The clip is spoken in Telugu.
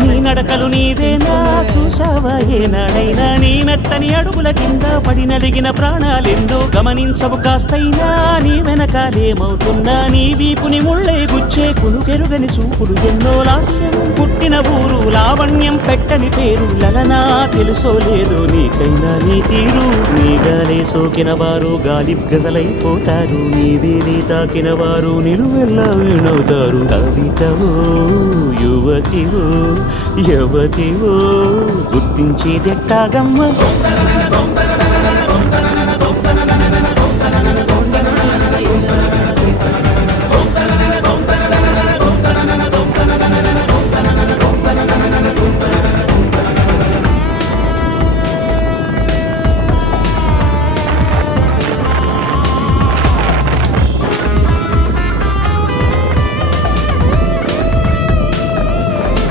నీ నడకలు నీవేనా చూసావా ఏనాడైనా నీ మెత్తని అడుగుల కింద పడి నలిగిన ప్రాణాలెందో గమనించవు కాస్తైనా నీ వెనకాలేమవుతున్నా నీ వీపుని ముళ్ళే గుచ్చే కునుకెరుగని చూపుడు ఎన్నో లాస్యం పుట్టిన ఊరు లావణ్యం పెట్టని పేరు లలనా తెలుసో లేదో నీకైనా నీ తీరు నీ గాలే సోకిన వారు గాలి గజలైపోతారు నీవేది తాకిన వారు నిలువెల్లా వినవుతారు కవితవో యువతివో యవతివో గుర్తించేదెట్టాగమ్మ